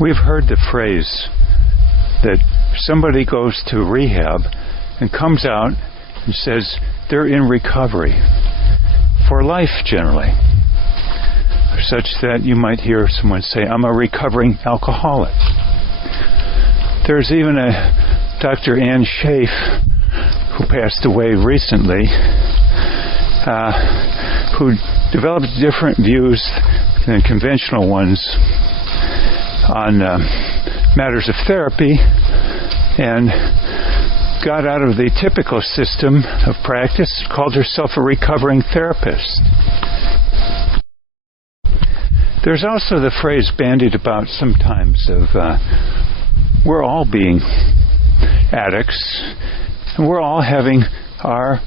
We've heard the phrase that somebody goes to rehab and comes out and says they're in recovery for life generally, such that you might hear someone say, I'm a recovering alcoholic. There's even a Dr. Ann Schaaf, who passed away recently, who developed different views than conventional ones on matters of therapy, and got out of the typical system of practice, called herself a recovering therapist. There's also the phrase bandied about sometimes of we're all being addicts, and we're all having our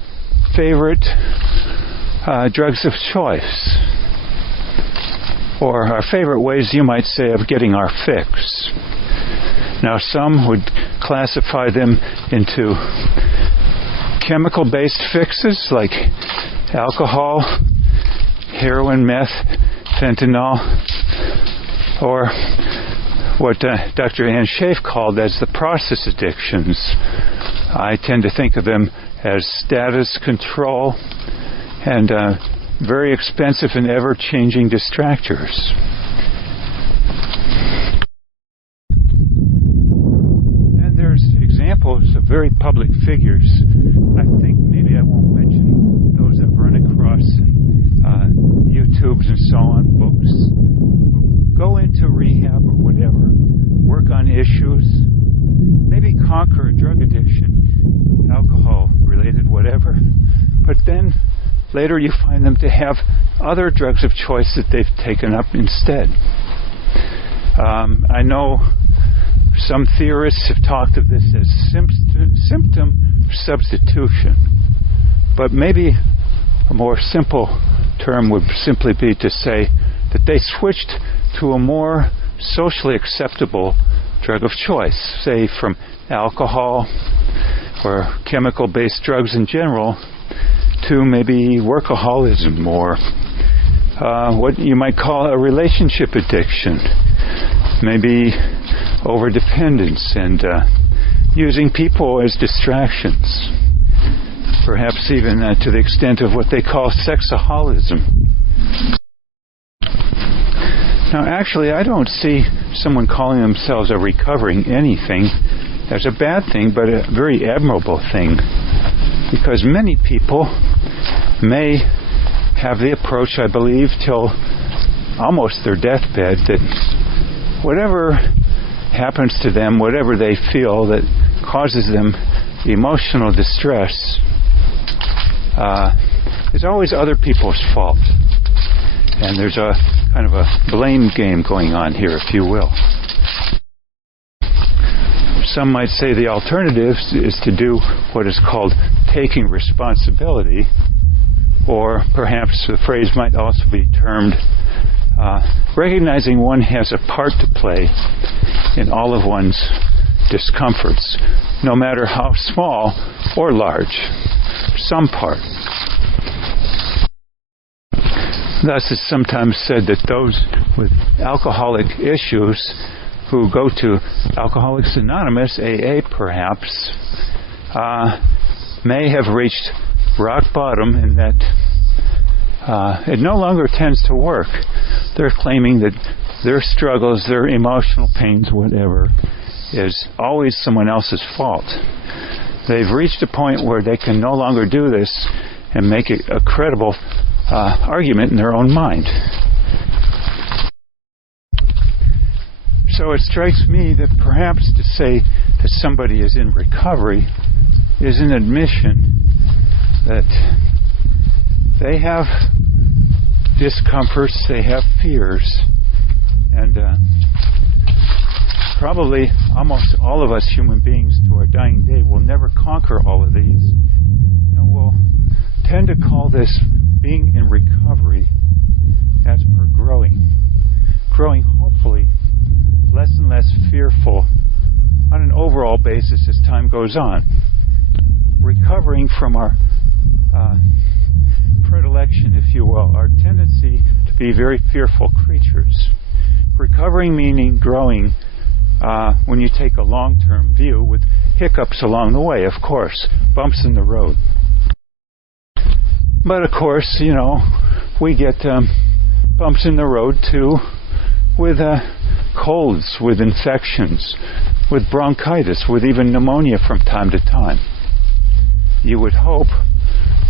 favorite drugs of choice, or our favorite ways, you might say, of getting our fix. Now, some would classify them into chemical-based fixes like alcohol, heroin, meth, fentanyl, or what Dr. Ann Schaaf called as the process addictions. I tend to think of them as status control and very expensive and ever-changing distractors. And there's examples of very public figures. I think maybe I won't mention those I've run across in YouTubes and so on, books, who go into rehab or whatever, work on issues, maybe conquer a drug addiction, alcohol-related, whatever, but then later you find them to have other drugs of choice that they've taken up instead. I know some theorists have talked of this as symptom substitution, but maybe a more simple term would simply be to say that they switched to a more socially acceptable drug of choice, say from alcohol or chemical-based drugs in general to maybe workaholism or what you might call a relationship addiction, maybe overdependence and using people as distractions, perhaps even to the extent of what they call sexaholism. Now, actually, I don't see someone calling themselves a recovering anything as a bad thing, but a very admirable thing, because many people may have the approach, I believe, till almost their deathbed, that whatever happens to them, whatever they feel that causes them emotional distress, is always other people's fault. And there's a kind of a blame game going on here, if you will. Some might say the alternative is to do what is called taking responsibility, or perhaps the phrase might also be termed recognizing one has a part to play in all of one's discomforts, no matter how small or large, some part. Thus, it's sometimes said that those with alcoholic issues who go to Alcoholics Anonymous, AA perhaps, may have reached rock bottom in that it no longer tends to work. They're claiming that their struggles, their emotional pains, whatever, is always someone else's fault. They've reached a point where they can no longer do this and make it a credible argument in their own mind. So it strikes me that perhaps to say that somebody is in recovery is an admission that they have discomforts, they have fears, and probably almost all of us human beings to our dying day will never conquer all of these, and we'll tend to call this being in recovery as per growing hopefully less and less fearful on an overall basis as time goes on, recovering from our predilection, if you will, our tendency to be very fearful creatures. Recovering meaning growing when you take a long-term view with hiccups along the way, of course, bumps in the road. But of course, we get bumps in the road too with colds, with infections, with bronchitis, with even pneumonia from time to time. You would hope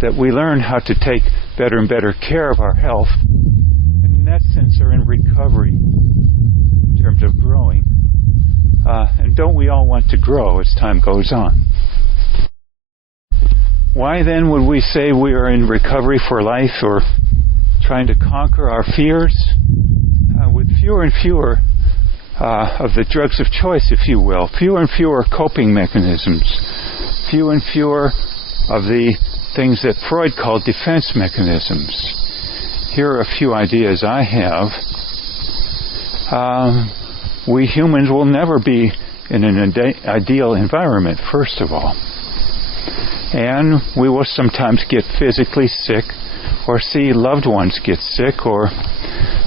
that we learn how to take better and better care of our health, and in that sense are in recovery in terms of growing. And don't we all want to grow as time goes on? Why then would we say we are in recovery for life or trying to conquer our fears? With fewer and fewer of the drugs of choice, if you will, fewer and fewer coping mechanisms, fewer and fewer of the things that Freud called defense mechanisms. Here are a few ideas I have. We humans will never be in an ideal environment, first of all. And we will sometimes get physically sick or see loved ones get sick or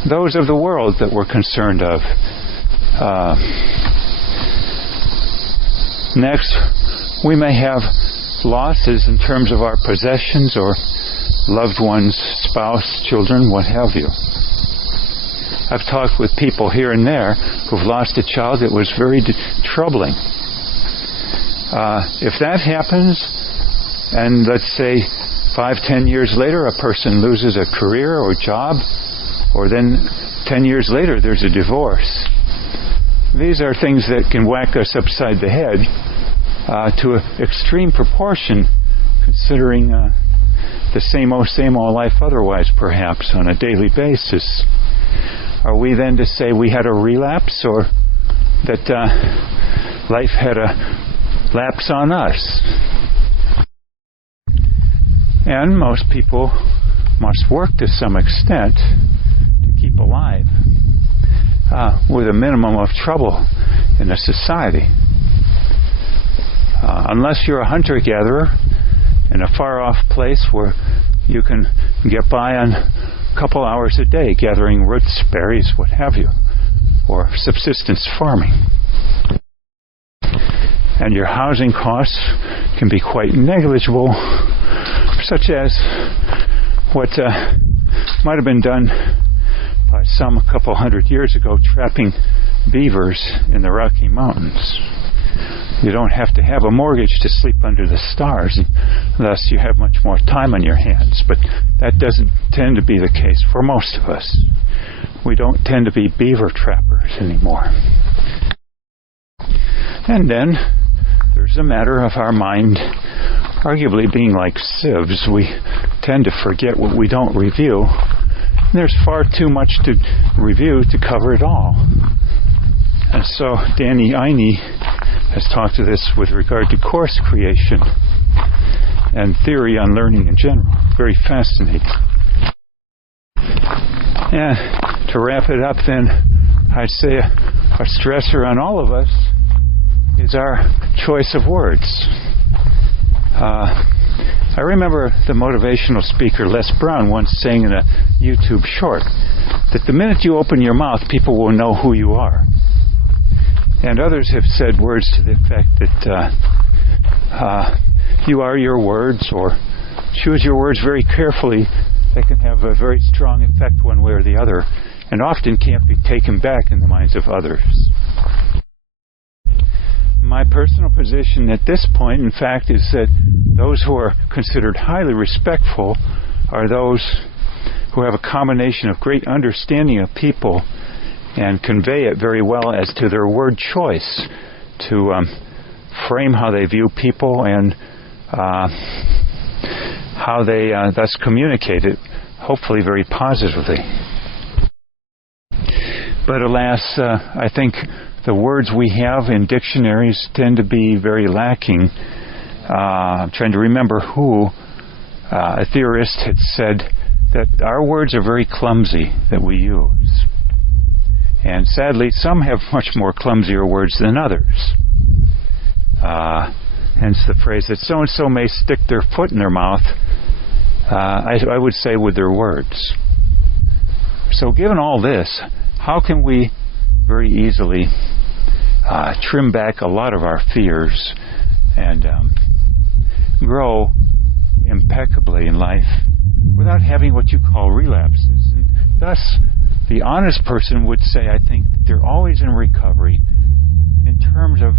those of the world that we're concerned of. Next, we may have losses in terms of our possessions or loved ones, spouse, children, what have you. I've talked with people here and there who've lost a child that was very troubling. If that happens, and let's say 5-10 years later a person loses a career or job, or then 10 years later there's a divorce, these are things that can whack us upside the head to an extreme proportion, considering the same old life otherwise, perhaps, on a daily basis. Are we then to say we had a relapse, or that life had a lapse on us? And most people must work to some extent to keep alive with a minimum of trouble in a society. Unless you're a hunter-gatherer in a far-off place where you can get by on a couple hours a day gathering roots, berries, what have you, or subsistence farming. And your housing costs can be quite negligible, such as what might have been done by some a couple hundred years ago, trapping beavers in the Rocky Mountains. You don't have to have a mortgage to sleep under the stars, and thus you have much more time on your hands. But that doesn't tend to be the case for most of us. We don't tend to be beaver trappers anymore. And then there's a matter of our mind arguably being like sieves. We tend to forget what we don't review. And there's far too much to review to cover it all. And so Danny Iny has talked to this with regard to course creation and theory on learning in general. Very fascinating. And to wrap it up then, I'd say a stressor on all of us is our choice of words. I remember the motivational speaker Les Brown once saying in a YouTube short that the minute you open your mouth, people will know who you are. And others have said words to the effect that you are your words, or choose your words very carefully. They can have a very strong effect one way or the other, and often can't be taken back in the minds of others. My personal position at this point, in fact, is that those who are considered highly respectful are those who have a combination of great understanding of people and convey it very well as to their word choice to frame how they view people and how they thus communicate it, hopefully very positively. But alas, I think the words we have in dictionaries tend to be very lacking. I'm trying to remember who, a theorist had said that our words are very clumsy that we use. And sadly, some have much more clumsier words than others. Hence the phrase that so-and-so may stick their foot in their mouth, I would say with their words. So given all this, how can we very easily trim back a lot of our fears and grow impeccably in life without having what you call relapses. And thus, the honest person would say, I think, that they're always in recovery in terms of,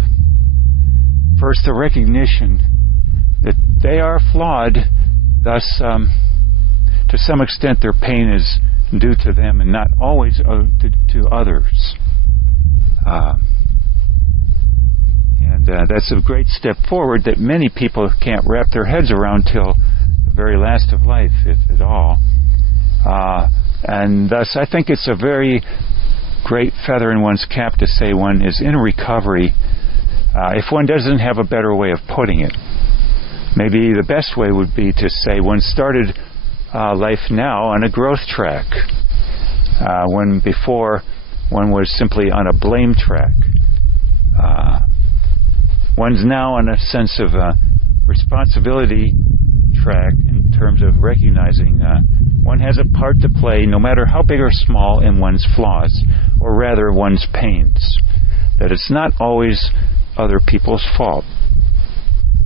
first, the recognition that they are flawed, thus, to some extent, their pain is due to them and not always to others. And that's a great step forward that many people can't wrap their heads around till the very last of life, if at all. And thus, I think it's a very great feather in one's cap to say one is in recovery, if one doesn't have a better way of putting it. Maybe the best way would be to say one started life now on a growth track, when before one was simply on a blame track. One's now on a sense of responsibility track in terms of recognizing one has a part to play, no matter how big or small, in one's flaws, or rather one's pains. That it's not always other people's fault.